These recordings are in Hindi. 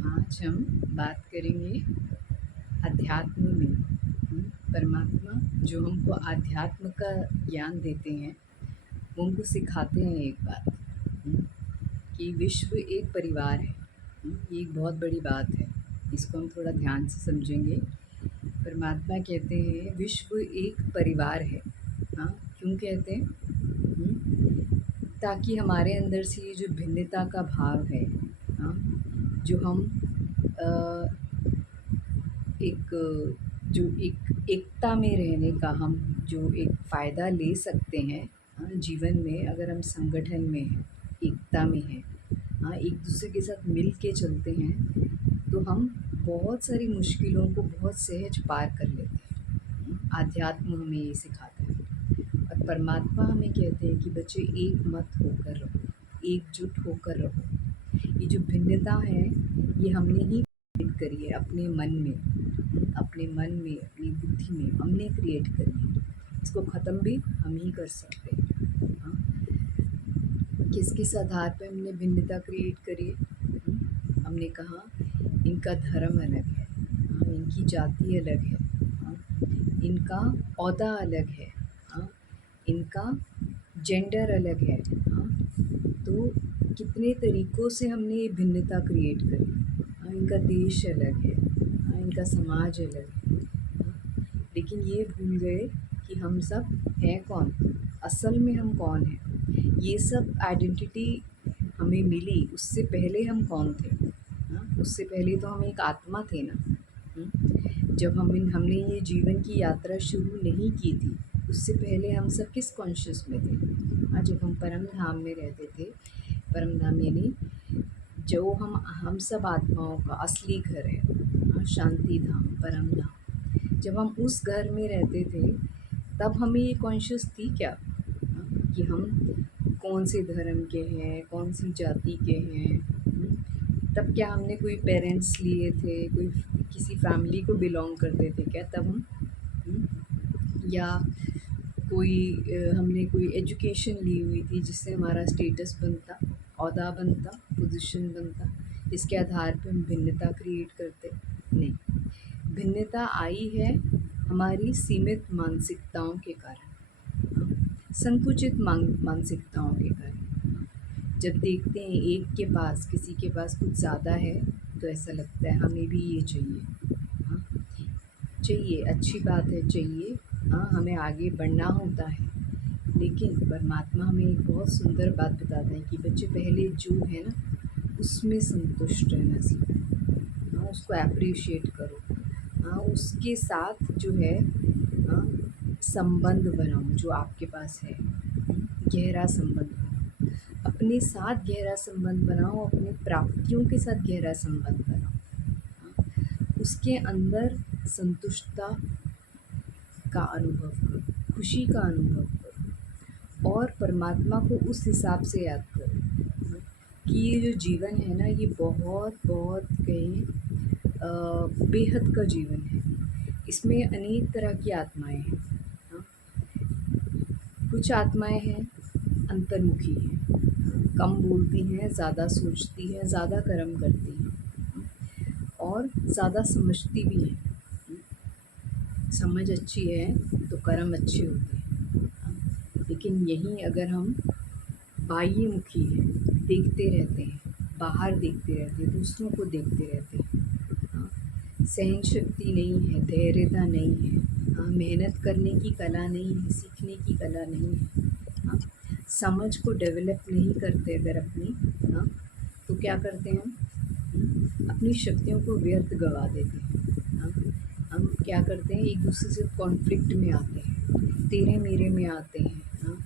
आज हम बात करेंगे अध्यात्म में। परमात्मा जो हमको अध्यात्म का ज्ञान देते हैं, वो हमको सिखाते हैं एक बात, हम्म, कि विश्व एक परिवार है। ये एक बहुत बड़ी बात है, इसको हम थोड़ा ध्यान से समझेंगे। परमात्मा कहते हैं विश्व एक परिवार है। हाँ, क्यों कहते हैं? ताकि हमारे अंदर से ये जो भिन्नता का भाव है, हाँ, जो हम एक जो एक एकता में रहने का हम जो एक फ़ायदा ले सकते हैं, हाँ, जीवन में अगर हम संगठन में हैं, एकता में हैं, हाँ, एक दूसरे के साथ मिल के चलते हैं, तो हम बहुत सारी मुश्किलों को बहुत सहज पार कर लेते हैं। आध्यात्म हमें ये सिखाता है। और परमात्मा हमें कहते हैं कि बच्चे एक मत होकर रहो, एकजुट होकर रहो। ये जो भिन्नता है, ये हमने ही क्रिएट करी है अपने मन में, अपने मन में, अपनी बुद्धि में हमने क्रिएट करी है। इसको ख़त्म भी हम ही कर सकते हैं। हाँ, किस किस आधार पे हमने भिन्नता क्रिएट करी है? हमने कहा इनका धर्म अलग है, हाँ, इनकी जाति अलग है, हाँ, इनका ओहदा अलग है, हाँ, इनका जेंडर अलग है, हाँ। तो कितने तरीक़ों से हमने ये भिन्नता क्रिएट करी। हाँ, इनका देश अलग है, हाँ, इनका समाज अलग है, हाँ। लेकिन ये भूल गए कि हम सब हैं कौन, असल में हम कौन हैं। ये सब आइडेंटिटी हमें मिली, उससे पहले हम कौन थे? हाँ, उससे पहले तो हम एक आत्मा थे ना। जब हमने ये जीवन की यात्रा शुरू नहीं की थी, उससे पहले हम सब किस कॉन्शियस में थे? हाँ, जब हम परम धाम में रहते थे, परम धाम यानी जो हम सब आत्माओं का असली घर है, हाँ, शांति धाम, परम धाम। जब हम उस घर में रहते थे, तब हमें ये कॉन्शियस थी क्या, हाँ, कि हम कौन से धर्म के हैं, कौन सी जाति के हैं? तब क्या हमने कोई पेरेंट्स लिए थे, कोई किसी फैमिली को बिलोंग करते थे क्या तब हम? या कोई हमने कोई एजुकेशन ली हुई थी जिससे हमारा स्टेटस बनता, ओहदा बनता, पोजीशन बनता, इसके आधार पे हम भिन्नता क्रिएट करते? नहीं, भिन्नता आई है हमारी सीमित मानसिकताओं के कारण, संकुचित मानसिकताओं के कारण। जब देखते हैं एक के पास, किसी के पास कुछ ज़्यादा है, तो ऐसा लगता है हमें भी ये चाहिए। हाँ, चाहिए, अच्छी बात है, चाहिए। हाँ, हमें आगे बढ़ना होता है। लेकिन परमात्मा हमें एक बहुत सुंदर बात बताते हैं कि बच्चे पहले जो है ना, उसमें संतुष्ट रहना सीखो। हाँ, उसको एप्रिशिएट करो। हाँ, उसके साथ जो है, हाँ, संबंध बनाओ जो आपके पास है, गहरा संबंध बनाओ। अपने साथ गहरा संबंध बनाओ, अपनी प्राप्तियों के साथ गहरा संबंध बनाओ। हाँ, उसके अंदर संतुष्टता का अनुभव करो, खुशी का अनुभव करो, और परमात्मा को उस हिसाब से याद करो। हाँ, कि ये जो जीवन है ना, ये बहुत बहुत कहीं बेहद का जीवन है। इसमें अनेक तरह की आत्माएं हैं। हाँ, कुछ आत्माएं हैं अंतर्मुखी हैं, कम बोलती हैं, ज़्यादा सोचती हैं, ज़्यादा कर्म करती हैं, और ज़्यादा समझती भी हैं। समझ अच्छी है तो कर्म अच्छे होते हैं। लेकिन यहीं अगर हम बाह्यमुखी हैं, देखते रहते हैं, बाहर देखते रहते हैं, दूसरों को देखते रहते हैं, सहन शक्ति नहीं है, धैर्यता नहीं है, मेहनत करने की कला नहीं है, सीखने की कला नहीं है, हाँ, समझ को डेवलप नहीं करते अगर अपनी, हाँ, तो क्या करते हैं हम? अपनी शक्तियों को व्यर्थ गवा देते हैं। हाँ, हम क्या करते हैं, एक दूसरे से कॉन्फ्लिक्ट में आते हैं, तेरे मेरे में आते हैं। हाँ,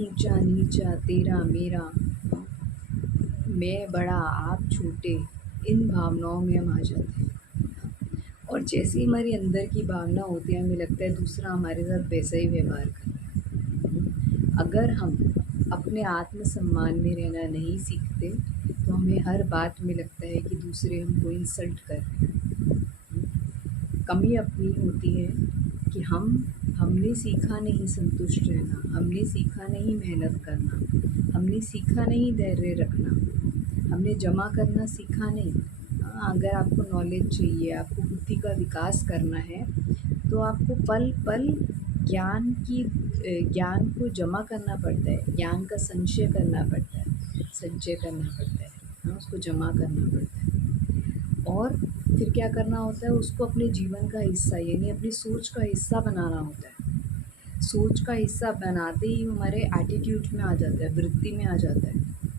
ऊंचा नीचा, तेरा मेरा, हाँ, मैं बड़ा आप छोटे, इन भावनाओं में हम आ जाते हैं। और जैसे ही हमारे अंदर की भावना होती है, हमें लगता है दूसरा हमारे साथ वैसा ही व्यवहार कर रहा है। अगर हम अपने आत्मसम्मान में रहना नहीं सीखते, तो हमें हर बात में लगता है कि दूसरे हमको इंसल्ट कर रहे हैं। कमी अपनी होती है कि हमने सीखा नहीं संतुष्ट रहना, हमने सीखा नहीं मेहनत करना, हमने सीखा नहीं धैर्य रखना। हमने जमा करना सीखा नहीं। अगर आपको नॉलेज चाहिए, आपको बुद्धि का विकास करना है, तो आपको पल-पल ज्ञान को जमा करना पड़ता है, ज्ञान का संचय करना पड़ता है, उसको जमा करना पड़ता है। और फिर क्या करना होता है, उसको अपने जीवन का हिस्सा यानी अपनी सोच का हिस्सा बनाना होता है। सोच का हिस्सा बनाते ही हमारे एटीट्यूड में आ जाता है, वृत्ति में आ जाता है,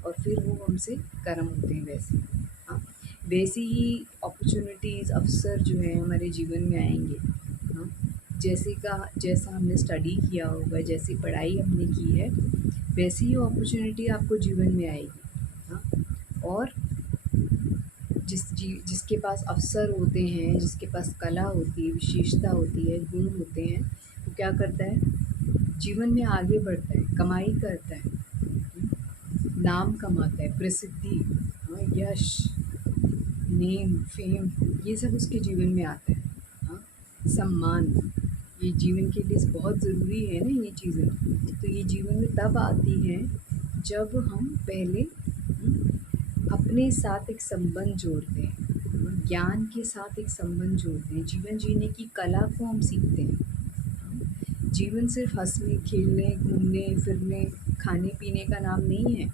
और फिर वो हमसे कर्म होते हैं वैसे। हाँ, वैसी ही अपॉर्चुनिटीज़, अवसर जो है हमारे जीवन में आएँगे। हाँ, जैसा हमने स्टडी किया होगा, जैसी पढ़ाई हमने की है, वैसी ही अपॉर्चुनिटी आपको जीवन में आएगी। हाँ, और जिसके पास अवसर होते हैं, जिसके पास कला होती है, विशेषता होती है, गुण होते हैं, वो क्या करता है, जीवन में आगे बढ़ता है, कमाई करता है, नाम कमाता है, प्रसिद्धि, यश, नेम, फेम, ये सब उसके जीवन में आता है। हाँ, सम्मान, ये जीवन के लिए बहुत ज़रूरी है ना ये चीज़ें। तो ये जीवन में तब आती हैं जब हम पहले अपने साथ एक संबंध जोड़ते हैं, ज्ञान के साथ एक संबंध जोड़ते हैं, जीवन जीने की कला को हम सीखते हैं। जीवन सिर्फ हँसने, खेलने, घूमने फिरने, खाने-पीने का नाम नहीं है।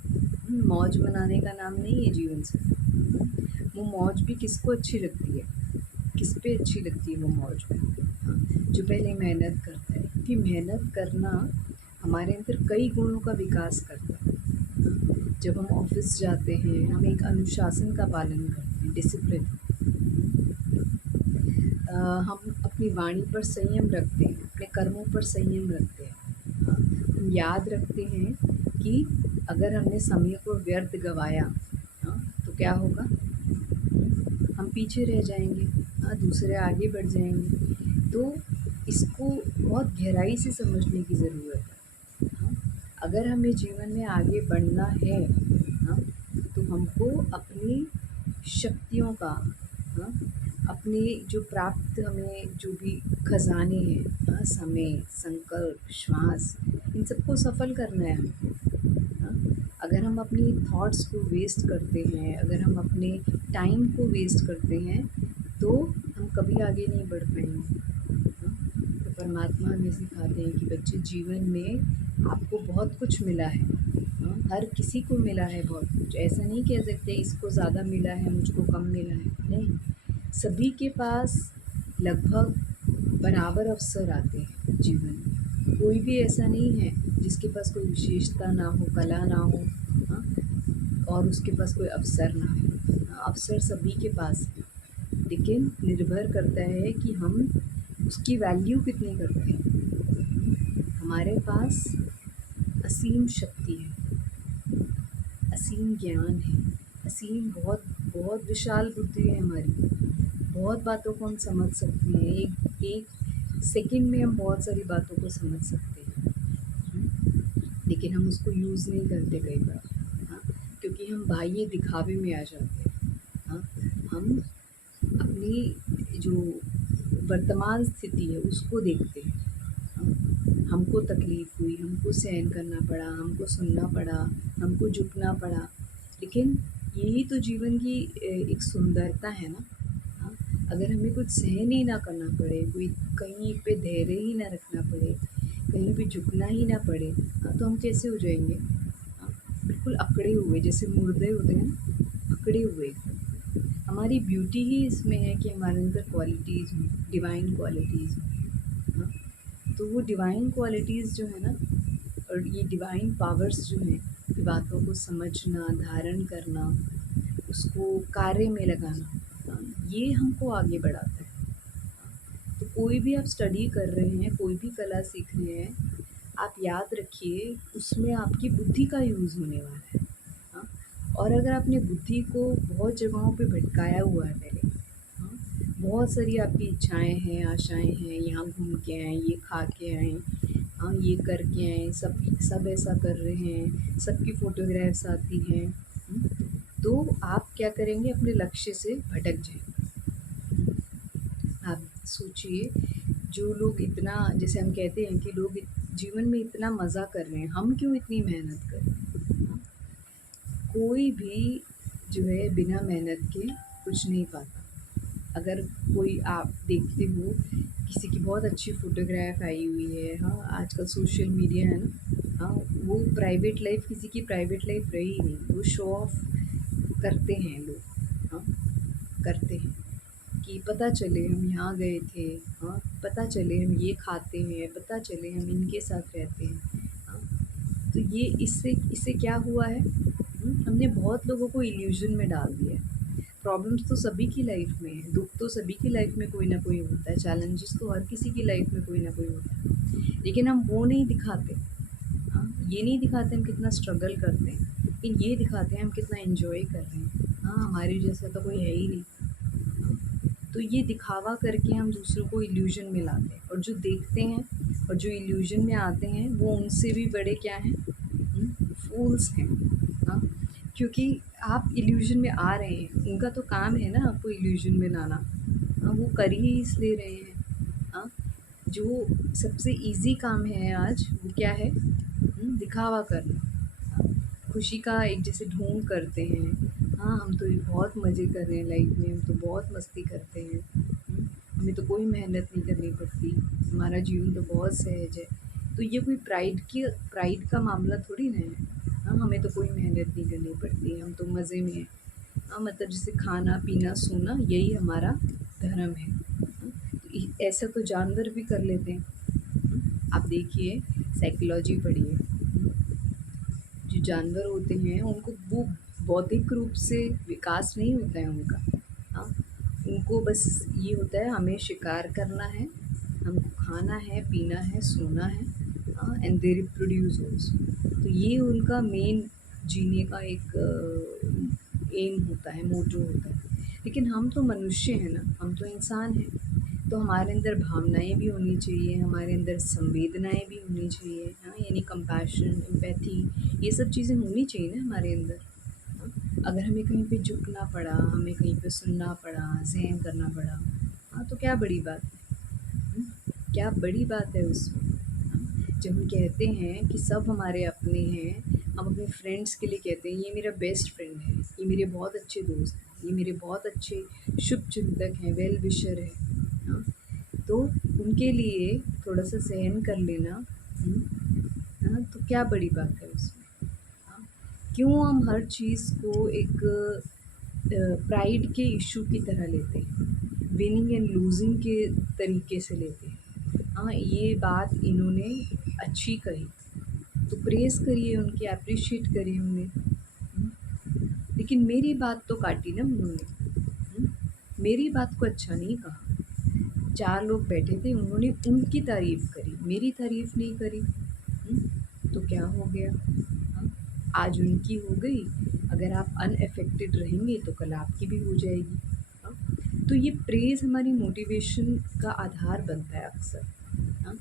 मौज मनाने का नाम नहीं है जीवन सिर्फ। वो मौज भी किसको अच्छी लगती है? किस पे अच्छी लगती है वो मौज भी? हाँ, जो पहले मेहनत करता है, क्योंकि मेहनत करना हमारे अंदर कई गुणों का विकास करता है। जब हम ऑफ़िस जाते हैं, हम एक अनुशासन का पालन करते हैं, डिसिप्लिन। हम अपनी वाणी पर संयम रखते हैं, अपने कर्मों पर संयम रखते हैं। हम याद रखते हैं कि अगर हमने समय को व्यर्थ गँवाया, तो क्या होगा? हम पीछे रह जाएँगे, दूसरे आगे बढ़ जाएँगे। तो इसको बहुत गहराई से समझने की ज़रूरत है। अगर हमें जीवन में आगे बढ़ना है, हाँ, तो हमको अपनी शक्तियों का, हाँ, अपने जो प्राप्त हमें जो भी खजाने हैं, समय, संकल्प, श्वास, इन सबको सफल करना है हमें। अगर हम अपनी थॉट्स को वेस्ट करते हैं, अगर हम अपने टाइम को वेस्ट करते हैं, तो हम कभी आगे नहीं बढ़ पाएंगे। तो परमात्मा हमें सिखाते हैं कि बच्चे, जीवन में आपको बहुत कुछ मिला है। हर किसी को मिला है बहुत कुछ, ऐसा नहीं कह सकते इसको ज़्यादा मिला है, मुझको कम मिला है, नहीं। सभी के पास लगभग बराबर अवसर आते हैं जीवन में। कोई भी ऐसा नहीं है जिसके पास कोई विशेषता ना हो, कला ना हो, हाँ, और उसके पास कोई अवसर ना हो। अवसर सभी के पास है, लेकिन निर्भर करता है कि हम उसकी वैल्यू कितनी करते हैं। हमारे पास असीम शक्ति है, असीम ज्ञान है, असीम बहुत बहुत विशाल बुद्धि है हमारी। बहुत बातों को हम समझ सकते हैं, एक एक सेकंड में हम बहुत सारी बातों को समझ सकते हैं। लेकिन हम उसको यूज़ नहीं करते कई बार, हाँ, क्योंकि हम बाह्य दिखावे में आ जाते हैं। हाँ, हम अपनी जो वर्तमान स्थिति है उसको देखते हैं। हाँ, हमको तकलीफ़ हुई, हमको सहन करना पड़ा, हमको सुनना पड़ा, हमको झुकना पड़ा, लेकिन यही तो जीवन की एक सुंदरता है ना। हाँ, अगर हमें कुछ सहन ही ना करना पड़े, कोई कहीं पे धैर्य ही ना रखना पड़े, कहीं भी झुकना ही ना पड़े, तो हम कैसे हो जाएंगे? हाँ, बिल्कुल अकड़े हुए, जैसे मुर्दे होते हैं ना, अकड़े हुए। हमारी ब्यूटी ही इसमें है कि हमारे अंदर क्वालिटीज़ हों, डिवाइन क्वालिटीज़ हों। हाँ, तो वो डिवाइन क्वालिटीज़ जो है ना, और ये डिवाइन पावर्स जो हैं, ये बातों को समझना, धारण करना, उसको कार्य में लगाना, हाँ, ये हमको आगे बढ़ाता है। तो कोई भी आप स्टडी कर रहे हैं, कोई भी कला सीख रहे हैं, आप याद रखिए उसमें आपकी बुद्धि का यूज़ होने वाला है। हाँ, और अगर आपने बुद्धि को बहुत जगहों पे भटकाया हुआ है पहले, हाँ, बहुत सारी आपकी इच्छाएँ हैं, आशाएँ हैं, यहाँ घूम के आएँ, ये खा के आएँ, हाँ, ये करके आएँ, सब ऐसा कर रहे हैं, सबकी फ़ोटोग्राफ्स आती हैं, तो आप क्या करेंगे, अपने लक्ष्य से भटक जाएँगे। आप सोचिए, जो लोग इतना, जैसे हम कहते हैं कि लोग जीवन में इतना मज़ा कर रहे हैं, हम क्यों इतनी मेहनत कर रहे हैं? हाँ, कोई भी जो है बिना मेहनत के कुछ नहीं पाता। अगर कोई आप देखते हो किसी की बहुत अच्छी फ़ोटोग्राफ आई हुई है, हाँ, आजकल सोशल मीडिया है ना, हाँ, वो प्राइवेट लाइफ़ किसी की प्राइवेट लाइफ़ रही ही नहीं, वो शो ऑफ करते हैं लोग, हाँ, करते हैं कि पता चले हम यहाँ गए थे, हाँ, पता चले हम ये खाते हैं, पता चले हम इनके साथ रहते हैं, हाँ। तो ये इससे इससे क्या हुआ है, हमने बहुत लोगों को इल्यूज़न में डाल दिया है। प्रॉब्लम्स तो सभी की लाइफ में है, दुःख तो सभी की लाइफ में कोई ना कोई होता है, चैलेंजेस तो हर किसी की लाइफ में कोई ना कोई होता है। लेकिन हम वो नहीं दिखाते, हाँ, ये नहीं दिखाते हम कितना स्ट्रगल करते हैं, लेकिन ये दिखाते हैं हम कितना एन्जॉय कर रहे हैं। हाँ, हमारे जैसा तो कोई है ही नहीं। हाँ, तो ये दिखावा करके हम दूसरों को इल्यूज़न में लाते हैं, और जो देखते हैं और जो इल्यूज़न में आते हैं वो उनसे भी बड़े क्या हैं, फूल्स हैं। हाँ, क्योंकि आप इल्यूज़न में आ रहे हैं, उनका तो काम है ना आपको इल्यूज़न में लाना। हाँ, वो कर ही इसलिए रहे हैं। हाँ, जो सबसे ईज़ी काम है आज वो क्या है, दिखावा करना। हाँ, खुशी का एक जैसे ढोंग करते हैं। हाँ, हम तो ये बहुत मज़े कर रहे हैं लाइफ में, हम तो बहुत मस्ती करते हैं। हमें तो कोई मेहनत नहीं करनी पड़ती, हमारा जीवन तो बहुत सहज है। तो ये कोई प्राइड का मामला थोड़ी ना है। हाँ, हमें तो कोई मेहनत नहीं करनी पड़ती, हम तो मज़े में हैं। हाँ, मतलब जैसे खाना-पीना, सोना यही हमारा धर्म है। हाँ, तो ऐसा तो जानवर भी कर लेते हैं। आप देखिए, साइकोलॉजी पढ़िए। जो जानवर होते हैं उनको वो बौद्धिक रूप से विकास नहीं होता है उनका। हाँ, उनको बस ये होता है हमें शिकार करना है, हमको खाना है, पीना है, सोना है, हाँ, एंड दे रिप्रोड्यूस ऑल्सो। तो ये उनका मेन जीने का एक एम होता है, मोटो होता है। लेकिन हम तो मनुष्य हैं ना, हम तो इंसान हैं, तो हमारे अंदर भावनाएँ भी होनी चाहिए, हमारे अंदर संवेदनाएँ भी होनी चाहिए, हाँ, यानी कंपैशन, एम्पैथी, ये सब चीज़ें होनी चाहिए ना हमारे अंदर। हाँ, अगर हमें कहीं पे झुकना पड़ा, हमें कहीं पे सुनना पड़ा, सहन करना पड़ा, हाँ, तो क्या बड़ी बात है? हुँ, क्या बड़ी बात है उसमें? हाँ, जब हम कहते हैं कि सब हमारे अपने हैं, हम अपने फ्रेंड्स के लिए कहते हैं ये मेरा बेस्ट फ्रेंड है, ये मेरे बहुत अच्छे दोस्त हैं, ये मेरे बहुत अच्छे शुभचिंतक हैं, वेल विशर हैं, हाँ, तो उनके लिए थोड़ा-सा सहन कर लेना, हाँ, तो क्या बड़ी बात है उसमें? हाँ, क्यों हम हर चीज़ को एक प्राइड के इश्यू की तरह लेते हैं, विनिंग एंड लूज़िंग के तरीके से लेते हैं। हाँ, ये बात इन्होंने अच्छी कही, तो प्रेज़ करिए उनकी, एप्रिशिएट करिए उन्हें। हुँ, लेकिन मेरी बात तो काटी ना उन्होंने। हुँ, मेरी बात को अच्छा नहीं कहा। 4 लोग बैठे थे, उन्होंने उनकी तारीफ़ करी, मेरी तारीफ़ नहीं करी। तो क्या हो गया? हाँ, आज उनकी हो गई, अगर आप अनअफ़ेक्टेड रहेंगे तो कल आपकी भी हो जाएगी। हाँ, तो ये प्रेज़ हमारी मोटिवेशन का आधार बनता है अक्सर। हाँ,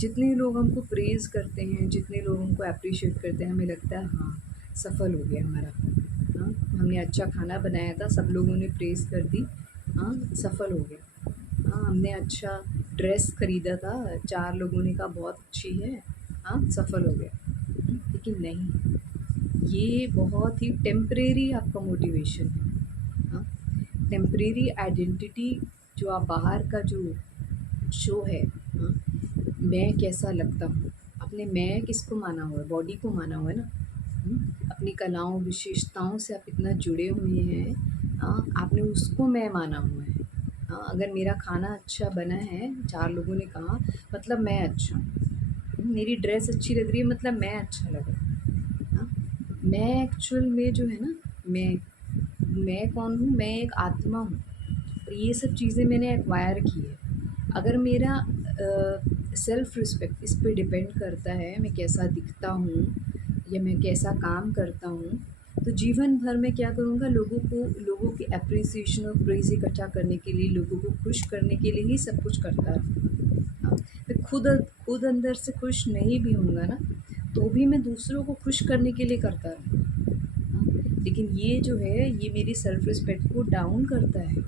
जितने लोग हमको प्रेज़ करते हैं, जितने लोग हमको एप्रिशिएट करते हैं, हमें लगता है हाँ, सफल हो गया हमारा। हाँ, हमने अच्छा खाना बनाया था, सब लोगों ने प्रेज़ कर दी, हाँ, सफल हो गया। हाँ, हमने अच्छा ड्रेस खरीदा था, 4 लोगों ने कहा बहुत अच्छी है, हाँ, सफल हो गया। लेकिन नहीं, ये बहुत ही टेम्परेरी आपका मोटिवेशन है। हाँ, टेम्परेरी आइडेंटिटी जो आप बाहर का जो शो है, हाँ, मैं कैसा लगता हूँ, आपने मैं किसको माना हुआ है? बॉडी को माना हुआ है ना। अपनी कलाओं, विशेषताओं से आप इतना जुड़े हुए हैं, हाँ, आपने उसको मैं माना हुआ है। हाँ, अगर मेरा खाना अच्छा बना है, 4 लोगों ने कहा, मतलब मैं अच्छा हूँ। मेरी ड्रेस अच्छी लग रही है, मतलब मैं अच्छा लग रहा हूँ। हाँ, मैं एक्चुअल में जो है ना, मैं कौन हूँ? मैं एक आत्मा हूँ, और ये सब चीज़ें मैंने एक्वायर की है। अगर मेरा सेल्फ़ रिस्पेक्ट इस पे डिपेंड करता है, मैं कैसा दिखता हूँ या मैं कैसा काम करता हूँ, तो जीवन भर मैं क्या करूँगा, लोगों की एप्रिसिएशन और प्रेज़ इकट्ठा करने के लिए, लोगों को खुश करने के लिए ही सब कुछ करता रहूँगा। हाँ, मैं खुद अंदर से खुश नहीं भी होऊँगा ना, तो भी मैं दूसरों को खुश करने के लिए करता रहूँगा। हाँ, लेकिन ये जो है, ये मेरी सेल्फ़ रिस्पेक्ट को डाउन करता है।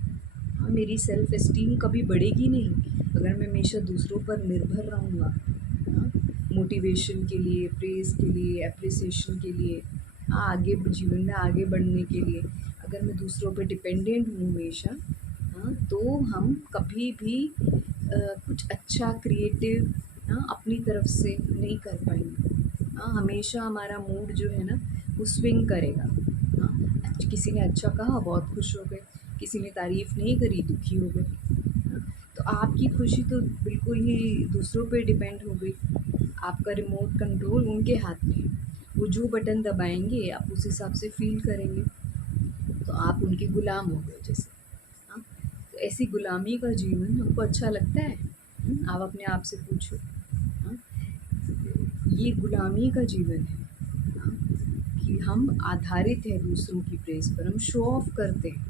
हाँ, मेरी सेल्फ़ एस्टीम कभी बढ़ेगी नहीं, अगर मैं हमेशा दूसरों पर निर्भर रहूँगा, हाँ, मोटिवेशन के लिए, प्रेज़ के लिए, एप्रिसिएशन के लिए, हाँ, आगे जीवन में आगे बढ़ने के लिए। अगर मैं दूसरों पे डिपेंडेंट हूँ हमेशा, तो हम कभी भी कुछ अच्छा क्रिएटिव अपनी तरफ से नहीं कर पाएँगे। हमेशा हमारा मूड जो है ना वो स्विंग करेगा। किसी ने अच्छा कहा बहुत खुश हो गए, किसी ने तारीफ़ नहीं करी दुखी हो गए। तो आपकी खुशी तो बिल्कुल ही दूसरों पे डिपेंड हो गई। आपका रिमोट कंट्रोल उनके हाथ में है। वो जो बटन दबाएँगे आप उस हिसाब से फ़ील करेंगे। तो आप उनके गुलाम हो गए जैसे। हाँ, तो ऐसी गुलामी का जीवन हमको अच्छा लगता है? आप अपने आप से पूछो। हाँ, ये गुलामी का जीवन है। हाँ, कि हम आधारित हैं दूसरों की प्रेज़ पर, हम शो ऑफ़ करते हैं।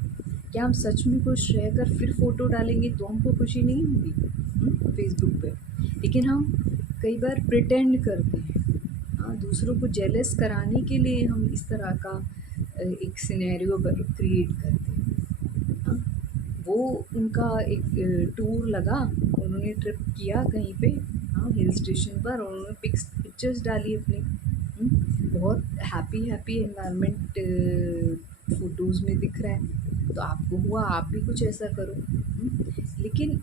क्या हम सच में खुश रहकर फिर फ़ोटो डालेंगे तो हमको खुशी नहीं होगी फ़ेसबुक पे? लेकिन हम कई बार प्रिटेंड करते हैं। दूसरों को जेलस कराने के लिए हम इस तरह का एक सिनेरियो क्रिएट करते हैं। हाँ, वो उनका एक टूर लगा, उन्होंने ट्रिप किया कहीं पे, हिल स्टेशन पर, और उन्होंने पिक्चर्स डाली अपनी। बहुत हैप्पी एनवायरनमेंट फ़ोटोज़ में दिख रहा है, तो आपको हुआ आप भी कुछ ऐसा करो। लेकिन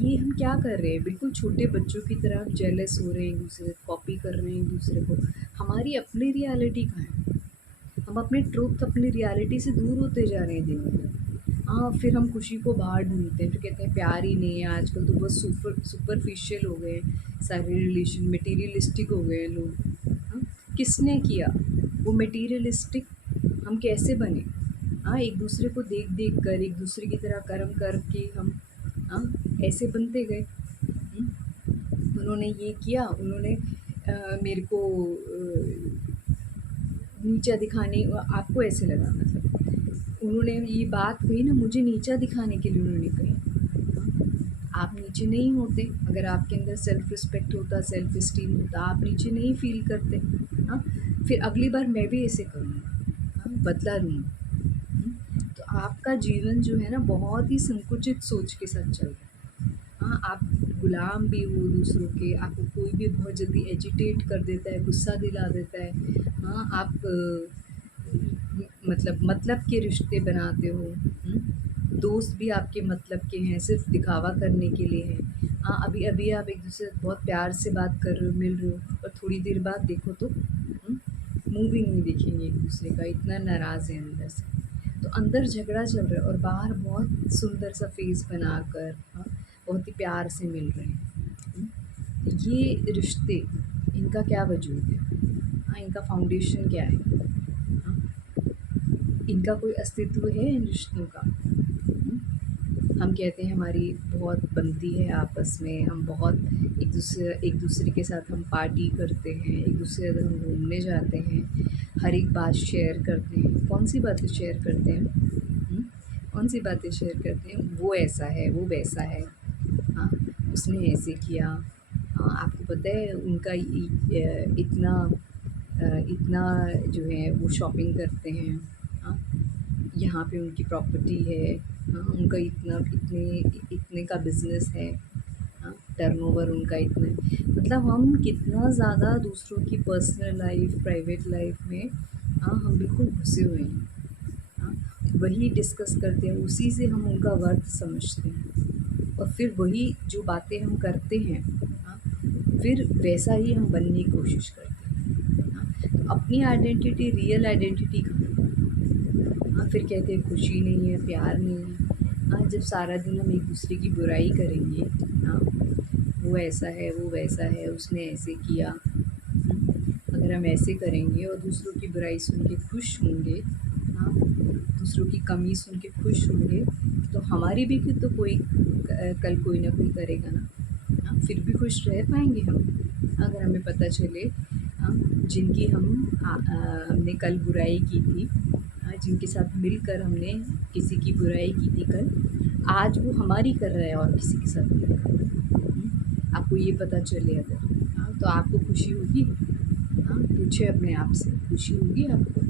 ये हम क्या कर रहे हैं? बिल्कुल छोटे बच्चों की तरह हम जेलस हो रहे हैं एक-दूसरे से, कॉपी कर रहे हैं एक-दूसरे को। हमारी अपनी रियलिटी कहाँ है? हम अपने ट्रुथ, अपनी रियलिटी से दूर होते जा रहे हैं दिन-ब-दिन। फिर हम खुशी को बाहर ढूँढते हैं, फिर कहते हैं प्यार ही नहीं है, आजकल तो बस सुपरफिशियल हो गए हैं सारे रिलेशन, मटीरियलिस्टिक हो गए हैं लोग। किसने किया? वो मटीरियलिस्टिक हम कैसे बने? एक-दूसरे को देख-देख कर, एक-दूसरे की तरह कर्म करके हम हाँ, ऐसे बनते गए। उन्होंने ये किया, उन्होंने मेरे को नीचा दिखाने आपको ऐसे लगा, मतलब उन्होंने ये बात कही ना, मुझे नीचा दिखाने के लिए उन्होंने कही। आप नीचे नहीं होते, अगर आपके अंदर सेल्फ़ रिस्पेक्ट होता, सेल्फ़ एस्टीम होता, आप नीचे नहीं फ़ील करते। हाँ, फिर अगली बार मैं भी ऐसे करूँगा, बदला लूँगा। तो आपका जीवन जो है ना बहुत ही संकुचित सोच के साथ चल रहा है। आप गुलाम भी हो दूसरों के, आपको कोई भी बहुत जल्दी एजिटेट कर देता है, गुस्सा दिला देता है। आप मतलब के रिश्ते बनाते हो। दोस्त भी आपके मतलब के हैं, सिर्फ़ दिखावा करने के लिए हैं। अभी-अभी आप एक-दूसरे से बहुत प्यार से बात कर रहे हो, मिल रहे हो, और थोड़ी देर बाद देखो तो मुँह भी नहीं देखेंगे एक-दूसरे का, इतना नाराज़ हैं अंदर से। तो अंदर झगड़ा चल रहा है और बाहर बहुत सुंदर सा फ़ेस बनाकर बहुत ही प्यार से मिल रहे हैं। ये रिश्ते, इनका क्या वजूद है? इनका फाउंडेशन क्या है? हाँ, इनका कोई अस्तित्व है इन रिश्तों का? हम कहते हैं हमारी बहुत बनती है आपस में, हम बहुत एक दूसरे के साथ हम पार्टी करते हैं, एक-दूसरे के साथ हम घूमने जाते हैं, हर एक बात शेयर करते हैं। कौन-सी बातें शेयर करते हैं? कौन-सी बातें शेयर करते हैं? वो ऐसा है, वो वैसा है, हाँ, उसने ऐसे किया। आपको पता है उनका इतना जो है वो शॉपिंग करते हैं। हाँ, यहाँ पे उनकी प्रॉपर्टी है। उनका इतने का बिज़नेस है। टर्नओवर उनका इतना है। मतलब हम कितना ज़्यादा दूसरों की पर्सनल लाइफ़, प्राइवेट लाइफ़ में हम बिल्कुल घुसे हुए हैं। हाँ, वही डिस्कस करते हैं, उसी से हम उनका वर्थ समझते हैं, और फिर वही जो बातें हम करते हैं, हाँ, फिर वैसा ही हम बनने की कोशिश करते हैं। तो अपनी आइडेंटिटी, रियल आइडेंटिटी कहाँ है? फिर कहते हैं खुशी नहीं है, प्यार नहीं है। जब सारा दिन हम एक-दूसरे की बुराई करेंगे, हाँ, वो ऐसा है, वो वैसा है, उसने ऐसे किया। अगर हम ऐसे करेंगे और दूसरों की बुराई सुन के खुश होंगे, दूसरों की कमी सुन के खुश होंगे, तो हमारी भी तो कोई कल कोई ना कोई करेगा ना। फिर भी खुश रह पाएँगे हम, अगर हमें पता चले जिनकी हमने कल बुराई की थी, जिनके साथ मिलकर हमने किसी की बुराई की थी कल, आज वो हमारी कर रहा है और किसी के साथ मिलकर। आपको ये पता चले अगर, तो आपको खुशी होगी? पूछिए अपने आप से, खुशी होगी आपको?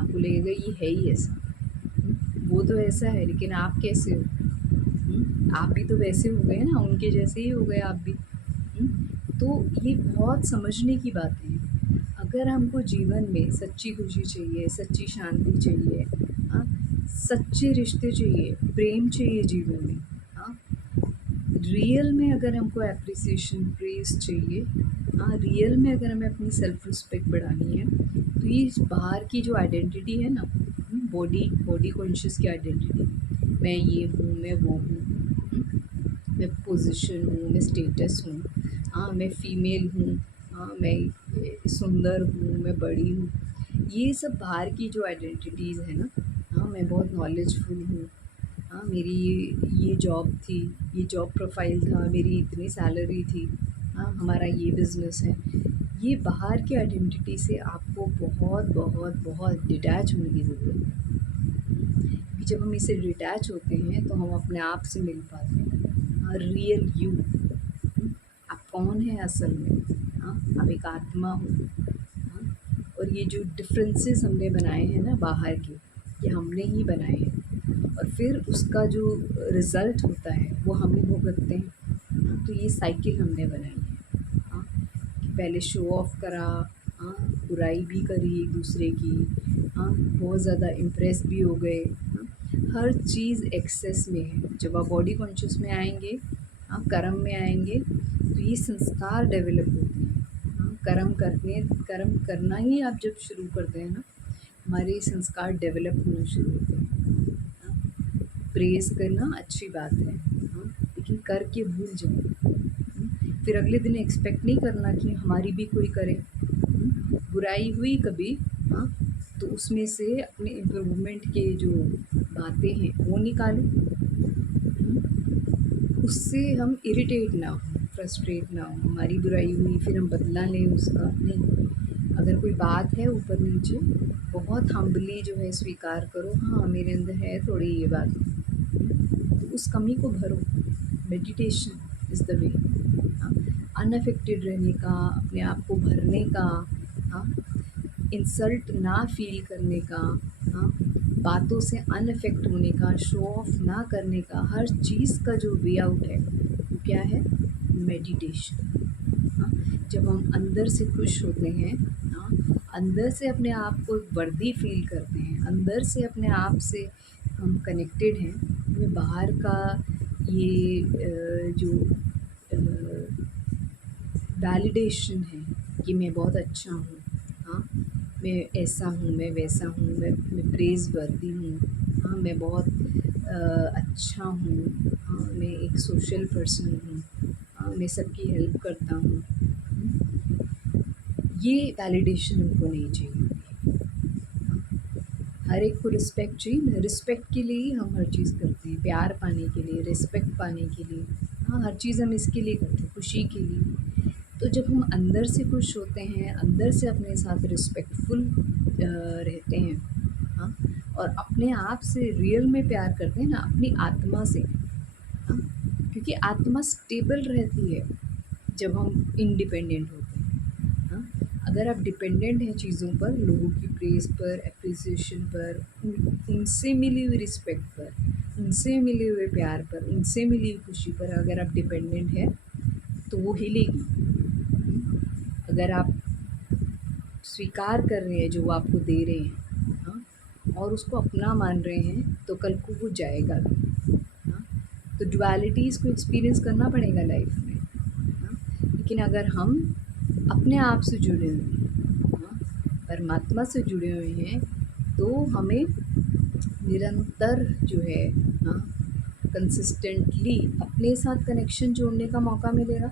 आपको लगेगा ये है ही ऐसा। वो तो ऐसा है, लेकिन आप कैसे हो? आप भी तो वैसे हो गए ना, उनके जैसे ही हो गए आप भी। तो ये बहुत समझने की बातें हैं। अगर हमको जीवन में सच्ची खुशी चाहिए, सच्ची शांति चाहिए, सच्चे रिश्ते चाहिए, प्रेम चाहिए जीवन में। हाँ, रियल में अगर हमको एप्रिसिएशन, प्रेज़ चाहिए, हाँ, रियल में अगर हमें अपनी सेल्फ रिस्पेक्ट बढ़ानी है, तो ये इस बाहर की जो आइडेंटिटी है ना, बॉडी बॉडी कॉन्शियस की आइडेंटिटी, मैं ये हूँ, मैं वो हूँ, मैं पोजीशन हूँ, मैं स्टेटस हूँ, हाँ, मैं फीमेल हूँ, हाँ, मैं सुंदर हूँ, मैं बड़ी हूँ, ये सब बाहर की जो आइडेंटिटीज़ है ना, हाँ, मैं बहुत नॉलेजफुल हूँ, हाँ, मेरी ये जॉब थी, ये जॉब प्रोफाइल था, मेरी इतनी सैलरी थी, हाँ, हमारा ये बिज़नेस है। ये बाहर की आइडेंटिटी से आपको बहुत बहुत बहुत डिटैच होने की ज़रूरत है। क्योंकि जब हम इससे डिटैच होते हैं तो हम अपने आप से मिल पाते हैं। हाँ, रियल यू, आप कौन हैं असल में, हाँ, आप एक आत्मा हो। हाँ, और ये जो डिफरेंसेस हमने बनाए हैं ना बाहर के, ये हमने ही बनाए हैं और फिर उसका जो रिज़ल्ट होता है वो हम ही भुगतते हैं। हाँ, तो ये साइकिल हमने बनाई है। हाँ, कि पहले शो ऑफ करा, हाँ, बुराई भी करी एक दूसरे की, हाँ, बहुत ज़्यादा इम्प्रेस भी हो गए। हाँ, हर चीज़ एक्सेस में है। जब आप बॉडी कॉन्शियस में आएंगे, हाँ, कर्म में आएंगे, तो ये संस्कार डेवलप होते हैं। हाँ, कर्म करना ही आप जब शुरू करते हैं ना, हमारे संस्कार डेवलप होना शुरू होते हैं। हाँ, प्रेज़ करना अच्छी बात है, हाँ, लेकिन करके भूल जाओ। फिर अगले दिन एक्सपेक्ट नहीं करना कि हमारी भी कोई करे। बुराई हुई कभी, हाँ, तो उसमें से अपने इम्प्रूवमेंट के जो बातें हैं वो निकालो। उससे हम इरिटेट ना हो, फ्रस्ट्रेट ना हो, हमारी बुराई हुई फिर हम बदला लें उसका, नहीं। अगर कोई बात है ऊपर नीचे, बहुत हम्बली जो है स्वीकार करो, हाँ, मेरे अंदर है थोड़ी ये बात, तो उस कमी को भरो। Meditation is the way. हाँ, अनअफेक्टेड रहने का, अपने आप को भरने का, हाँ, इंसल्ट ना फ़ील करने का, हाँ, बातों से अनअफेक्ट होने का, शो ऑफ ना करने का, हर चीज़ का जो वे आउट है वो क्या है? मेडिटेशन। हाँ, जब हम अंदर से खुश होते हैं, हाँ, अंदर से अपने आप को वर्दी फ़ील करते हैं, अंदर से अपने आप से हम कनेक्टेड हैं, हमें बाहर का ये जो वैलिडेशन है कि मैं बहुत अच्छा हूँ, हाँ, मैं ऐसा हूँ, मैं वैसा हूँ, मैं प्रेज़वर्दी हूँ, हाँ, मैं बहुत अच्छा हूँ, हाँ, मैं एक सोशल पर्सन हूँ, हाँ, मैं सबकी हेल्प करता हूँ। ये वैलिडेशन हमको नहीं चाहिए। हर एक को रिस्पेक्ट चाहिए ना, रिस्पेक्ट के लिए ही हम हर चीज़ करते हैं, प्यार पाने के लिए, रिस्पेक्ट पाने के लिए, हाँ, हर चीज़ हम इसके लिए करते हैं, खुशी के लिए। तो जब हम अंदर से खुश होते हैं, अंदर से अपने साथ रिस्पेक्टफुल रहते हैं, हाँ, और अपने आप से रियल में प्यार करते हैं ना, अपनी आत्मा से, हाँ, क्योंकि आत्मा स्टेबल रहती है जब हम इंडिपेंडेंट होते हैं। हाँ, अगर आप डिपेंडेंट हैं चीज़ों पर, लोगों की प्रेज़ पर, एप्रिसिएशन पर, उनसे मिली हुई रिस्पेक्ट पर, उनसे मिले हुए प्यार पर, उनसे मिली हुई खुशी पर अगर आप डिपेंडेंट हैं, तो वो हिलेगी। अगर आप स्वीकार कर रहे हैं जो वो आपको दे रहे हैं, हाँ, और उसको अपना मान रहे हैं, तो कल को वो जाएगा भी। हाँ, तो डुअलिटीज़ को एक्सपीरियंस करना पड़ेगा लाइफ में। हाँ, लेकिन अगर हम अपने आप से जुड़े हुए हैं, हाँ, परमात्मा से जुड़े हुए हैं, तो हमें निरंतर जो है, हाँ, कंसिस्टेंटली अपने साथ कनेक्शन जोड़ने का मौका मिलेगा,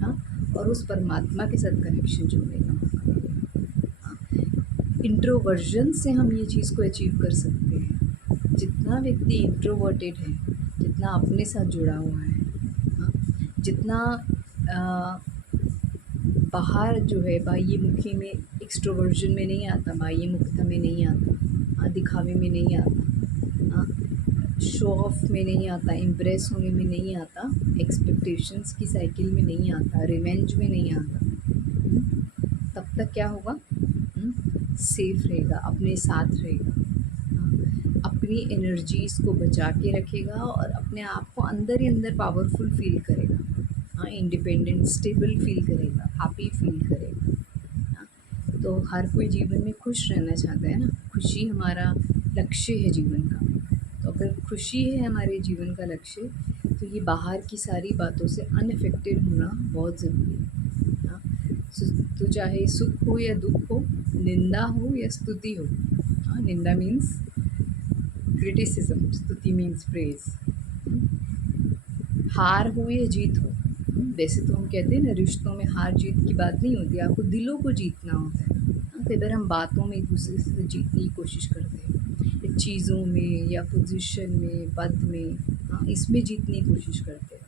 हाँ, और उस परमात्मा के साथ कनेक्शन जोड़ने का मौका मिलेगा। हाँ, इंट्रोवर्जन से हम ये चीज़ को अचीव कर सकते हैं। जितना व्यक्ति इंट्रोवर्टेड है, जितना अपने साथ जुड़ा हुआ है, हाँ, जितना बाहर जो है बाह्यमुखी में, एक्सट्रोवर्जन में नहीं आता, बाह्यमुखता में नहीं आता, हाँ, दिखावे में नहीं आता, हाँ, शो ऑफ में नहीं आता, इम्प्रेस होने में नहीं आता, एक्सपेक्टेशंस की साइकिल में नहीं आता, रिवेंज में नहीं आता, तब तक क्या होगा? सेफ रहेगा, अपने साथ रहेगा, हाँ, अपनी एनर्जीज़ को बचा के रखेगा और अपने आप को अंदर ही अंदर पावरफुल फील करेगा, हाँ, इंडिपेंडेंट, स्टेबल फील करेगा, हैप्पी फील करेगा। हाँ, तो हर कोई जीवन में खुश रहना चाहता है ना, खुशी हमारा लक्ष्य है जीवन का। तो अगर खुशी है हमारे जीवन का लक्ष्य, तो ये बाहर की सारी बातों से अनअफेक्टेड होना बहुत ज़रूरी है। हाँ, तो चाहे सुख हो या दुख हो, निंदा हो या स्तुति हो। हाँ, निंदा मीन्स क्रिटिसिज्म, स्तुति मीन्स प्रेज़। हार हो या जीत हो। वैसे तो हम कहते हैं ना, रिश्तों में हार जीत की बात नहीं होती, आपको दिलों को जीतना होता है। कई बार हम बातों में एक दूसरे से जीतने की कोशिश करते हैं, या चीज़ों में या पोजीशन में, पद में, हाँ, इसमें जीतने की कोशिश करते हैं।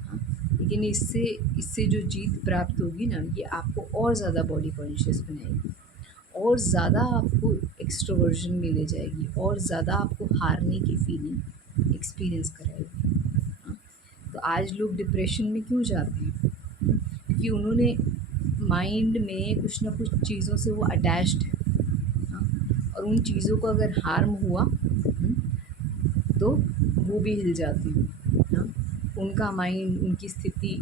हाँ, लेकिन इससे इससे जो जीत प्राप्त होगी ना, ये आपको और ज़्यादा बॉडी कॉन्शियस बनाएगी, और ज़्यादा आपको एक्सट्रोवर्जन में ले जाएगी, और ज़्यादा आपको हारने की फीलिंग एक्सपीरियंस कराएगी। हाँ, तो आज लोग डिप्रेशन में क्यों जाते हैं? क्योंकि उन्होंने माइंड में कुछ ना कुछ चीज़ों से वो अटैच्ड है। हाँ, और उन चीज़ों को अगर हार्म हुआ, तो वो भी हिल जाती हैं। हाँ, उनका माइंड, उनकी स्थिति,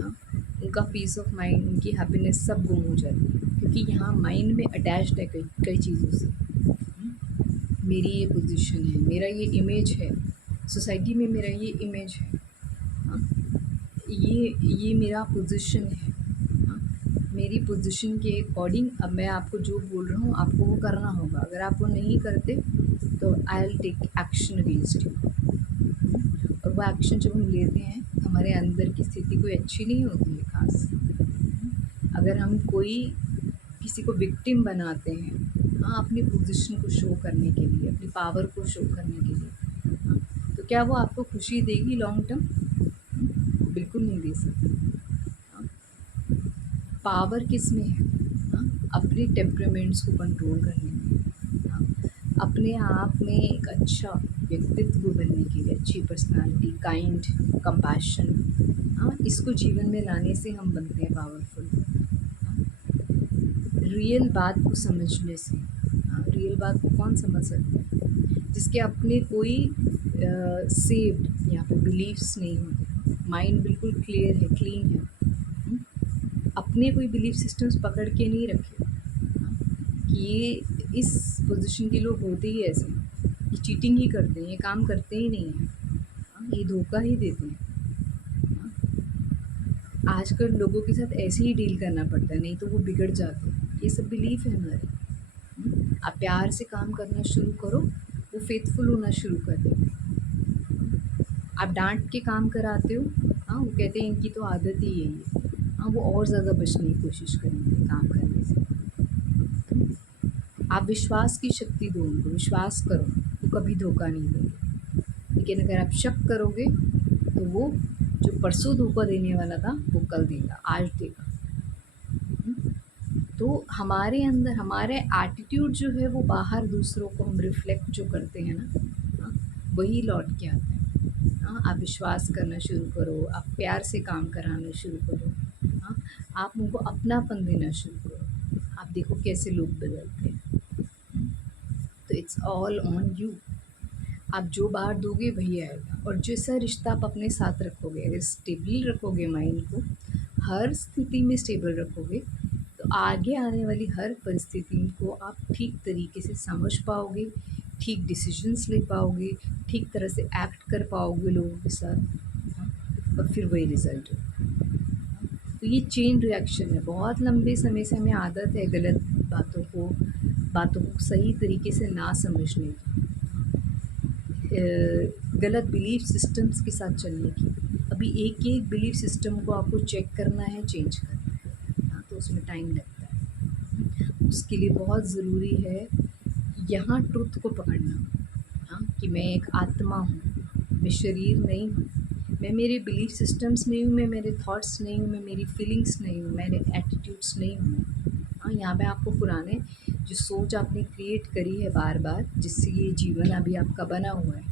हाँ, उनका पीस ऑफ माइंड, उनकी हैप्पीनेस सब गुम हो जाती है, क्योंकि यहाँ माइंड में अटैच्ड है कई कई चीज़ों से। मेरी ये पोजीशन है, मेरा ये इमेज है, सोसाइटी में मेरा ये इमेज है। हाँ, ये मेरा पोजीशन है। हाँ, मेरी पोजीशन के अकॉर्डिंग अब मैं आपको जो बोल रहा हूँ, आपको वो करना होगा। अगर आप वो नहीं करते, तो I will take action against you. और वो एक्शन जब हम लेते हैं, हमारे अंदर की स्थिति कोई अच्छी नहीं होती है ख़ास। अगर हम किसी को विक्टिम बनाते हैं, हाँ, अपनी पोजीशन को शो करने के लिए, अपनी पावर को शो करने के लिए, हाँ, तो क्या वो आपको खुशी देगी लॉन्ग टर्म? बिल्कुल नहीं दे सकती। हाँ, पावर किस में है? हाँ, अपने टेम्परामेंट्स को कंट्रोल करने में। हाँ, अपने आप में एक अच्छा व्यक्तित्व बनने के लिए, अच्छी पर्सनालिटी, काइंड, कंपैशन, हाँ, इसको जीवन में लाने से हम बनते हैं पावरफुल। रियल बात को समझने से। हाँ, रियल बात को कौन समझ सकता है? जिसके अपने कोई सेव्ड यहाँ पे बिलीव्स नहीं होते, माइंड बिल्कुल क्लियर है, क्लीन है। हुँ? अपने कोई बिलीफ सिस्टम्स पकड़ के नहीं रखे। हाँ, कि ये इस पोजीशन के लोग होते ही ऐसे हैं, ये चीटिंग ही करते हैं, ये काम करते ही नहीं हैं। हाँ, ये धोखा ही देते हैं। आजकल लोगों के साथ ऐसे ही डील करना पड़ता है, नहीं तो वो बिगड़ जाते हैं। ये सब बिलीफ है हमारे। आप प्यार से काम करना शुरू करो, वो फेथफुल होना शुरू कर देंगे। आप डांट के काम कराते हो, हाँ, वो कहते हैं इनकी तो आदत ही यही है। हाँ, वो और ज़्यादा बचने की कोशिश करेंगे काम करने से। आप विश्वास की शक्ति दो उनको, विश्वास करो, वो कभी धोखा नहीं देंगे। लेकिन अगर आप शक करोगे, तो वो जो परसों धोखा देने वाला था, वो कल देगा, आज देगा। तो हमारे अंदर हमारे एटीट्यूड जो है, वो बाहर दूसरों को हम रिफ्लेक्ट जो करते हैं ना, हाँ, वही लौट के आता है। हाँ, आप विश्वास करना शुरू करो, आप प्यार से काम कराना शुरू करो। हाँ, आप उनको अपनापन देना शुरू करो, आप देखो कैसे लोग बदलते हैं। तो इट्स ऑल ऑन यू। आप जो बाहर दोगे वही आएगा, और जैसा रिश्ता आप अपने साथ रखोगे, अगर स्टेबल रखोगे माइंड को, हर स्थिति में स्टेबल रखोगे, तो आगे आने वाली हर परिस्थिति को आप ठीक तरीके से समझ पाओगे, ठीक डिसीजंस ले पाओगे, ठीक तरह से एक्ट कर पाओगे लोगों के साथ। हाँ, और फिर वही रिज़ल्ट हो। तो ये चेन रिएक्शन है। बहुत लंबे समय से हमें आदत है गलत बातों को सही तरीके से ना समझने की, गलत बिलीफ सिस्टम्स के साथ चलने की। अभी एक बिलीफ सिस्टम को आपको चेक करना है, चेंज करना है। हाँ, तो उसमें टाइम लगता है। उसके लिए बहुत ज़रूरी है यहाँ ट्रुथ को पकड़ना। हाँ, कि मैं एक आत्मा हूँ, मैं शरीर नहीं हूँ, मैं मेरे बिलीफ सिस्टम्स नहीं हूँ, मैं मेरे थॉट्स नहीं हूँ, मैं मेरी फीलिंग्स नहीं हूँ, मेरे एटीट्यूड्स नहीं हूँ। हाँ, यहाँ पे आपको पुराने जो सोच आपने क्रिएट करी है बार बार, जिससे ये जीवन अभी आपका बना हुआ है,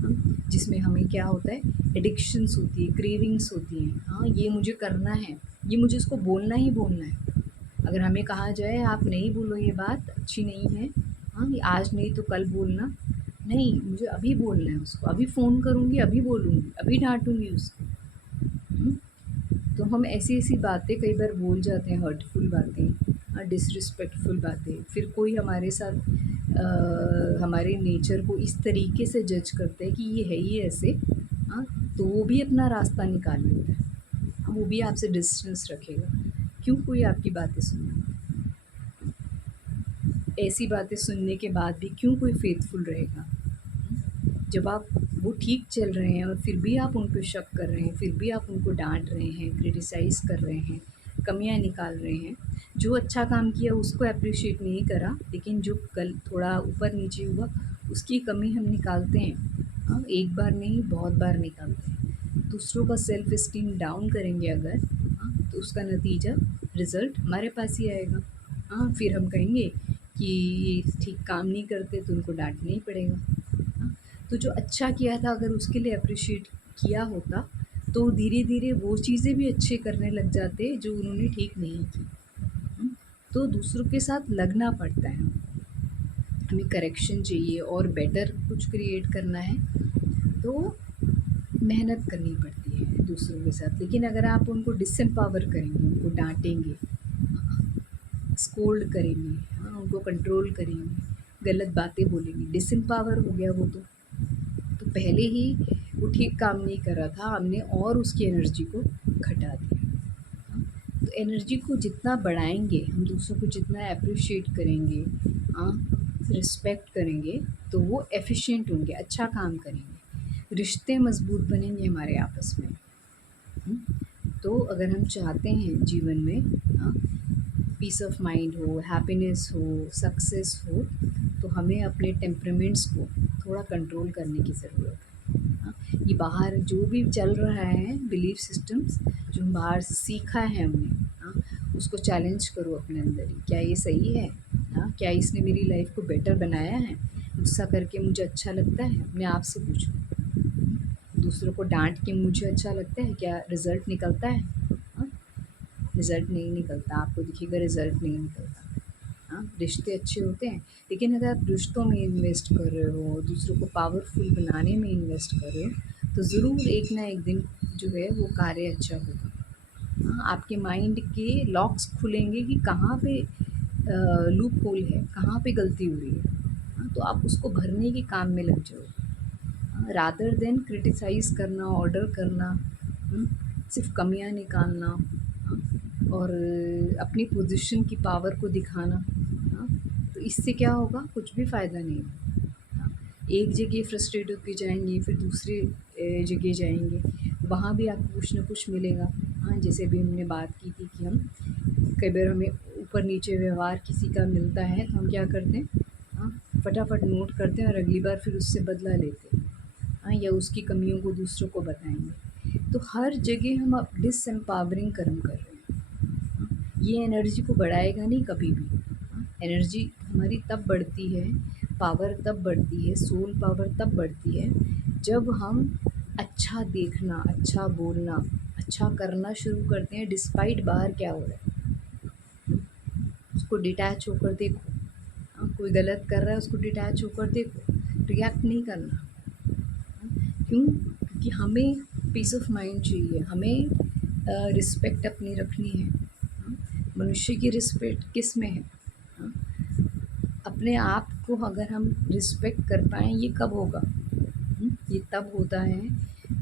हाँ, जिसमें हमें क्या होता है, एडिक्शंस होती है, क्रेविंग्स होती हैं। हाँ, ये मुझे करना है, ये मुझे इसको बोलना ही बोलना है। अगर हमें कहा जाए आप नहीं बोलो, ये बात अच्छी नहीं है, हाँ, ये आज नहीं तो कल बोलना, नहीं, मुझे अभी बोलना है उसको, अभी फ़ोन करूँगी, अभी बोलूँगी, अभी डांटूँगी उसको। हुँ? तो हम ऐसी-ऐसी बातें कई बार बोल जाते हैं, हर्टफुल बातें, डिसरिस्पेक्टफुल बातें, फिर कोई हमारे साथ हमारे नेचर को इस तरीके से जज करता है कि ये है ही ऐसे, हाँ, तो वो भी अपना रास्ता निकाल लेता है। वो भी आपसे डिस्टेंस रखेगा। क्यों कोई आपकी बातें सुनेगा? ऐसी बातें सुनने के बाद भी क्यों कोई फ़ेथफुल रहेगा? जब आप वो ठीक चल रहे हैं और फिर भी आप उन पे शक कर रहे हैं, फिर भी आप उनको डाँट रहे हैं, क्रिटिसाइज़ कर रहे हैं, कमियाँ निकाल रहे हैं। जो अच्छा काम किया उसको एप्रिशिएट नहीं करा, लेकिन जो कल थोड़ा ऊपर-नीचे हुआ उसकी कमी हम निकालते हैं। हाँ, एक बार नहीं बहुत बार निकालते हैं। दूसरों का सेल्फ़ एस्टीम डाउन करेंगे अगर, हाँ, तो उसका नतीजा रिज़ल्ट हमारे पास ही आएगा। हाँ, फिर हम कहेंगे कि ये ठीक काम नहीं करते तो उनको डाँटना ही पड़ेगा। हाँ, तो जो अच्छा किया था अगर उसके लिए एप्रिशिएट किया होता, तो धीरे-धीरे वो चीज़ें भी अच्छे करने लग जाते जो उन्होंने ठीक नहीं की। हुँ, तो दूसरों के साथ लगना पड़ता है हमको। हमें करेक्शन चाहिए और बेटर कुछ क्रिएट करना है, तो मेहनत करनी पड़ती है दूसरों के साथ। लेकिन अगर आप उनको डिसएम्पावर करेंगे, उनको डाँटेंगे, स्कोल्ड करेंगे, हाँ, उनको कंट्रोल करेंगे, गलत बातें बोलेंगे, डिसएम्पावर हो गया वो तो। तो पहले ही वो ठीक काम नहीं कर रहा था, हमने और उसकी एनर्जी को घटा दिया। हाँ, तो एनर्जी को जितना बढ़ाएँगे, हम दूसरों को जितना एप्रिशिएट करेंगे, हाँ, रिस्पेक्ट करेंगे, तो वो एफ़िशिएंट होंगे, अच्छा काम करेंगे। रिश्ते मज़बूत बनेंगे हमारे आपस में। हुँ, तो अगर हम चाहते हैं जीवन में, हाँ, पीस ऑफ माइंड हो, हैप्पीनेस हो, सक्सेस हो, तो हमें अपने टेम्परामेंट्स को थोड़ा कंट्रोल करने की ज़रूरत है। हाँ, ये बाहर जो भी चल रहा है बिलीफ सिस्टम्स, जो हम बाहर से सीखा है हमने, हाँ, उसको चैलेंज करो अपने अंदर ही। क्या ये सही है? हाँ, क्या इसने मेरी लाइफ़ को बेटर बनाया है? गुस्सा करके मुझे अच्छा लगता है? अपने आप से पूछो। दूसरों को डाँट के मुझे अच्छा लगता है? क्या रिज़ल्ट निकलता है? हाँ, रिज़ल्ट नहीं निकलता, आपको दिखेगा रिज़ल्ट नहीं निकलता। हाँ, रिश्ते अच्छे होते हैं, लेकिन अगर आप रिश्तों में इन्वेस्ट कर रहे हो, दूसरों को पावरफुल बनाने में इन्वेस्ट कर रहे हो, तो ज़रूर एक ना एक दिन जो है वो कार्य अच्छा होगा। हाँ, आपके माइंड के लॉक्स खुलेंगे कि कहाँ पे लूप होल है, कहाँ पे गलती हो रही है। हाँ, तो आप उसको भरने के काम में लग जाओ। हाँ, रादर देन क्रिटिसाइज़ करना, ऑर्डर करना, हुँ, सिर्फ़ कमियाँ निकालना, हाँ, और अपनी पोज़ीशन की पावर को दिखाना, हाँ, तो इससे क्या होगा? कुछ भी फ़ायदा नहीं होगा। हाँ, एक जगह फ्रस्ट्रेट होके जाएँगे, फिर दूसरे जगह जाएँगे, वहाँ भी आपको कुछ न कुछ मिलेगा। हाँ, जैसे अभी हमने बात की थी कि हम कई बार हमें ऊपर-नीचे व्यवहार किसी का मिलता है, तो हम क्या करते हैं? हाँ, फटाफट नोट करते हैं और अगली बार फिर उससे बदला लेते हैं। हाँ, या उसकी कमियों को दूसरों को बताएँगे। तो हर जगह हम अब डिसएम्पावरिंग कर्म कर रहे हैं। हाँ, ये एनर्जी को बढ़ाएगा नहीं कभी भी। हाँ, एनर्जी हमारी तब बढ़ती है, पावर तब बढ़ती है, सोल पावर तब बढ़ती है, जब हम अच्छा देखना, अच्छा बोलना, अच्छा करना शुरू करते हैं डिस्पाइट बाहर क्या हो रहा है। हुँ, उसको डिटैच होकर देखो। हाँ, कोई गलत कर रहा है उसको डिटैच होकर देखो, रिएक्ट नहीं करना। क्यों? क्योंकि हमें पीस ऑफ माइंड चाहिए, हमें रिस्पेक्ट अपनी रखनी है। हाँ, मनुष्य की रिस्पेक्ट किस में है? हाँ, अपने आप को अगर हम रिस्पेक्ट कर पाएँ ये कब होगा? ये तब होता है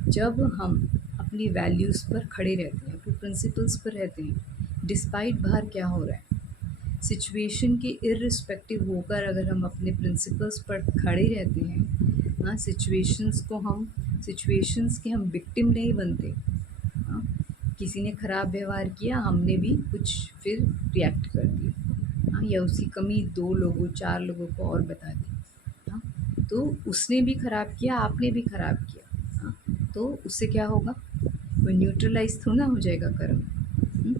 जब हम अपनी वैल्यूज़ पर खड़े रहते हैं, अपने प्रिंसिपल्स पर रहते हैं, डिस्पाइट बाहर क्या हो रहा है। सिचुएशन के इर्रिस्पेक्टिव होकर अगर हम अपने प्रिंसिपल्स पर खड़े रहते हैं, हाँ, सिचुएशंस के हम विक्टिम नहीं बनते। हाँ, किसी ने ख़राब व्यवहार किया, हमने भी कुछ फिर रिएक्ट कर दिया, हाँ, या उसकी कमी 2 लोगों 4 लोगों को और बता दी। हाँ, तो उसने भी ख़राब किया, आपने भी ख़राब किया। हाँ, तो उससे क्या होगा? वो न्यूट्रलाइज़ थोड़ा ना हो जाएगा कर्म। हुँ,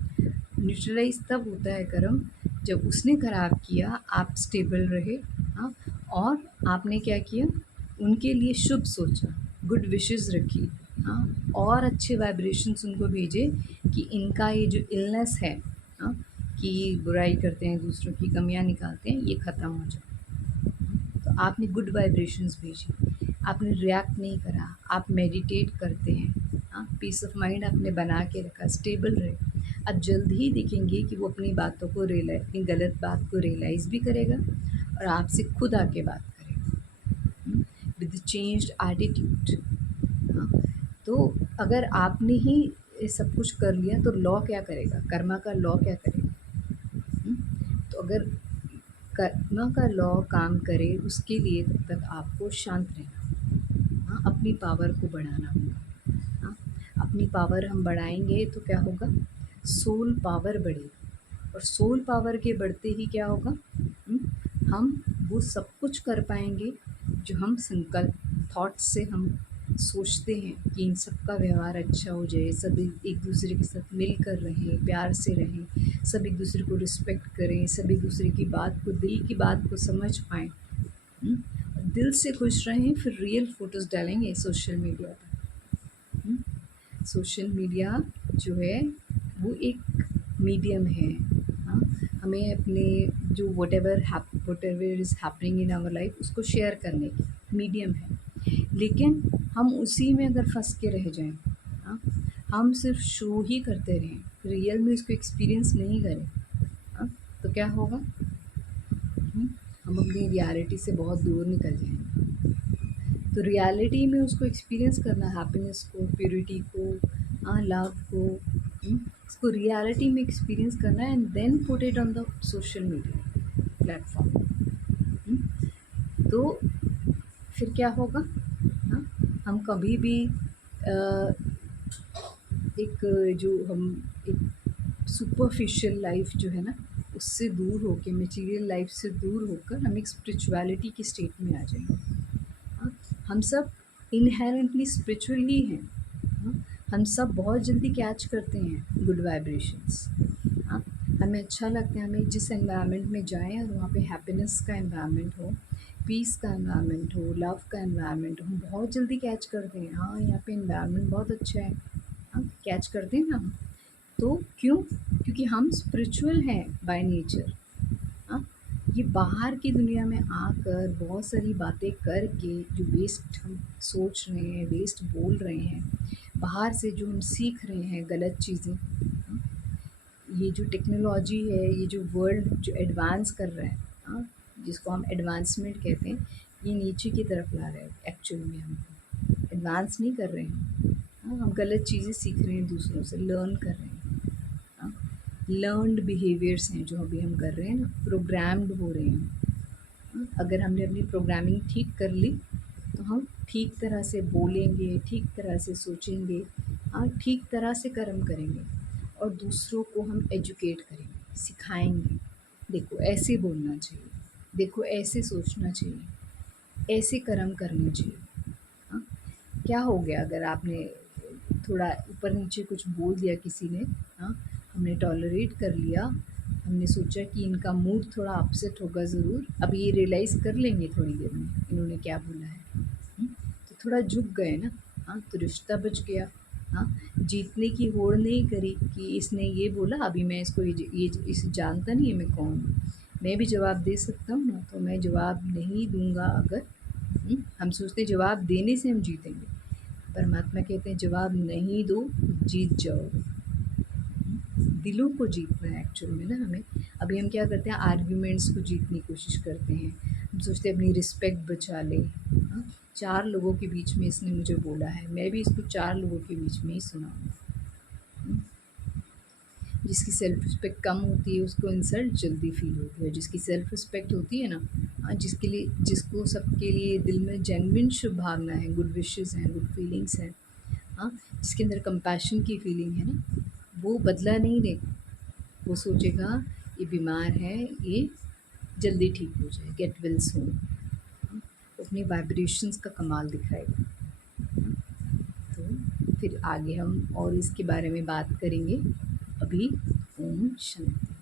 न्यूट्रलाइज़ तब होता है कर्म जब उसने ख़राब किया, आप स्टेबल रहे, हाँ, और आपने क्या किया? उनके लिए शुभ सोचा, गुड विशेज़ रखी, हाँ, और अच्छे वाइब्रेशंस उनको भेजे कि इनका ये जो इलनेस है, हाँ, कि बुराई करते हैं, दूसरों की कमियाँ निकालते हैं, ये ख़त्म हो जाए। तो आपने गुड वाइब्रेशंस भेजी, आपने रिएक्ट नहीं करा, आप मेडिटेट करते हैं, हाँ, पीस ऑफ माइंड आपने बना के रखा, स्टेबल रहे। आप जल्द ही देखेंगे कि वो अपनी बातों को अपनी गलत बात को रियलाइज़ भी करेगा और आपसे खुद आके बात करेगा, विद चेंज्ड एटीट्यूड। हाँ, तो अगर आपने ही ये सब कुछ कर लिया तो लॉ क्या करेगा? कर्मा का लॉ क्या करेगा? हुँ? तो अगर कर्मा का लॉ काम करे उसके लिए तब तक आपको शांत रहना, हाँ, अपनी पावर को बढ़ाना होगा, हाँ, अपनी पावर हम बढ़ाएँगे तो क्या होगा? सोल पावर बढ़ेगी और सोल पावर के बढ़ते ही क्या होगा? हुँ, हम वो सब कुछ कर पाएँगे जो हम संकल्प थॉट्स से हम सोचते हैं कि इन सब का व्यवहार अच्छा हो जाए, सब एक-दूसरे के साथ मिलकर रहें, प्यार से रहें, सब एक-दूसरे को रिस्पेक्ट करें, सब एक-दूसरे की बात को दिल की बात को समझ पाएँ, हुँ? दिल से खुश रहें फिर रियल फ़ोटोज़ डालेंगे सोशल मीडिया पे, हुँ? सोशल मीडिया जो है वो एक मीडियम है, हाँ, हमें अपने जो whatever is happening in our life उसको शेयर करने की मीडियम है। लेकिन हम उसी में अगर फँस के रह जाएँ, हाँ, हम सिर्फ शो ही करते रहें, रियल में इसको एक्सपीरियंस नहीं करें, हाँ, तो क्या होगा? हम अपनी रियलिटी से बहुत दूर निकल जाएँगे। तो रियलिटी में उसको एक्सपीरियंस करना, हैप्पीनेस को, प्यूरिटी को, लव को, इसको रियलिटी में एक्सपीरियंस करना and then put it on the social media platform. तो फिर क्या होगा? हाँ, हम कभी भी एक जो हम एक सुपरफिशियल लाइफ जो है ना उससे दूर होके, मटेरियल लाइफ से दूर होकर हम एक स्पिरिचुअलिटी की स्टेट में आ जाएंगे, हाँ, हम सब इनहेरेंटली स्पिरिचुअल ही हैं, हाँ, हम सब बहुत जल्दी कैच करते हैं गुड वाइब्रेशंस, हाँ, हमें अच्छा लगता है, हमें जिस एनवायरनमेंट में जाएं और वहाँ पे हैप्पीनेस का एनवायरनमेंट हो, पीस का एनवायरनमेंट हो, लव का एनवायरनमेंट हो, हम बहुत जल्दी कैच करते हैं, हाँ यहाँ पे एनवायरनमेंट बहुत अच्छा है, हाँ कैच करते हैं ना हम। तो क्यों? क्योंकि हम स्पिरिचुअल हैं बाय नेचर, हाँ, ये बाहर की दुनिया में आकर बहुत सारी बातें करके जो वेस्ट हम सोच रहे हैं, वेस्ट बोल रहे हैं, बाहर से जो हम सीख रहे हैं गलत चीज़ें, हाँ, ये जो टेक्नोलॉजी है, ये जो वर्ल्ड जो एडवांस कर रहा है, हाँ, जिसको हम एडवांसमेंट कहते हैं, ये नीचे की तरफ ला रहा है एक्चुअल में हमको, एडवांस नहीं कर रहे हैं, हाँ, हम गलत चीज़ें सीख रहे हैं दूसरों से, लर्न कर रहे हैं, हाँ, लर्न्ड बिहेवियर्स हैं जो अभी हम कर रहे हैं ना, प्रोग्राम्ड हो रहे हैं, हाँ, अगर हमने अपनी प्रोग्रामिंग ठीक कर ली तो हम ठीक तरह से बोलेंगे, ठीक तरह से सोचेंगे, हाँ, ठीक तरह से कर्म करेंगे और दूसरों को हम एजुकेट करेंगे, सिखाएँगे। देखो ऐसे बोलना चाहिए, देखो ऐसे सोचना चाहिए, ऐसे कर्म करने चाहिए, हाँ। क्या हो गया अगर आपने थोड़ा ऊपर-नीचे कुछ बोल दिया किसी ने, हाँ, हमने टॉलरेट कर लिया, हमने सोचा कि इनका मूड थोड़ा अपसेट होगा ज़रूर, अब ये रियलाइज़ कर लेंगे थोड़ी देर में, इन्होंने क्या बोला है। हुँ, तो थोड़ा झुक गए ना, हाँ, तो रिश्ता बच गया, हाँ, जीतने की होड़ नहीं करी कि इसने ये बोला अभी मैं इसको ये इसे जानता नहीं है मैं कौन हूँ। मैं भी जवाब दे सकता हूँ ना, तो मैं जवाब नहीं दूँगा अगर, हम सोचते हैं जवाब देने से हम जीतेंगे, परमात्मा कहते हैं जवाब नहीं दो, जीत जाओगे। दिलों को जीतना है एक्चुअल में ना हमें। अभी हम क्या करते हैं आर्ग्यूमेंट्स को जीतने की कोशिश करते हैं, हम सोचते हैं अपनी रिस्पेक्ट बचा लें, हाँ, 4 लोगों के बीच में इसने मुझे बोला है, मैं भी इसको 4 लोगों के बीच में ही सुनाऊँगा। जिसकी सेल्फ रिस्पेक्ट कम होती है उसको इंसल्ट जल्दी फ़ील होती है, जिसकी सेल्फ रिस्पेक्ट होती है ना, हाँ, जिसको सबके लिए दिल में जेन्युइन शुभ भावना है, गुड विशेज़ हैं, गुड फीलिंग्स हैं, हाँ, जिसके अंदर कंपैशन की फीलिंग है ना, वो बदला नहीं लेगा। वो सोचेगा ये बीमार है, ये जल्दी ठीक हो जाए, गेट वेल सून, हाँ, वो अपनी वाइब्रेशंस का कमाल दिखाएगा। हाँ, तो फिर आगे हम और इसके बारे में बात करेंगे। अभी ओम शांति।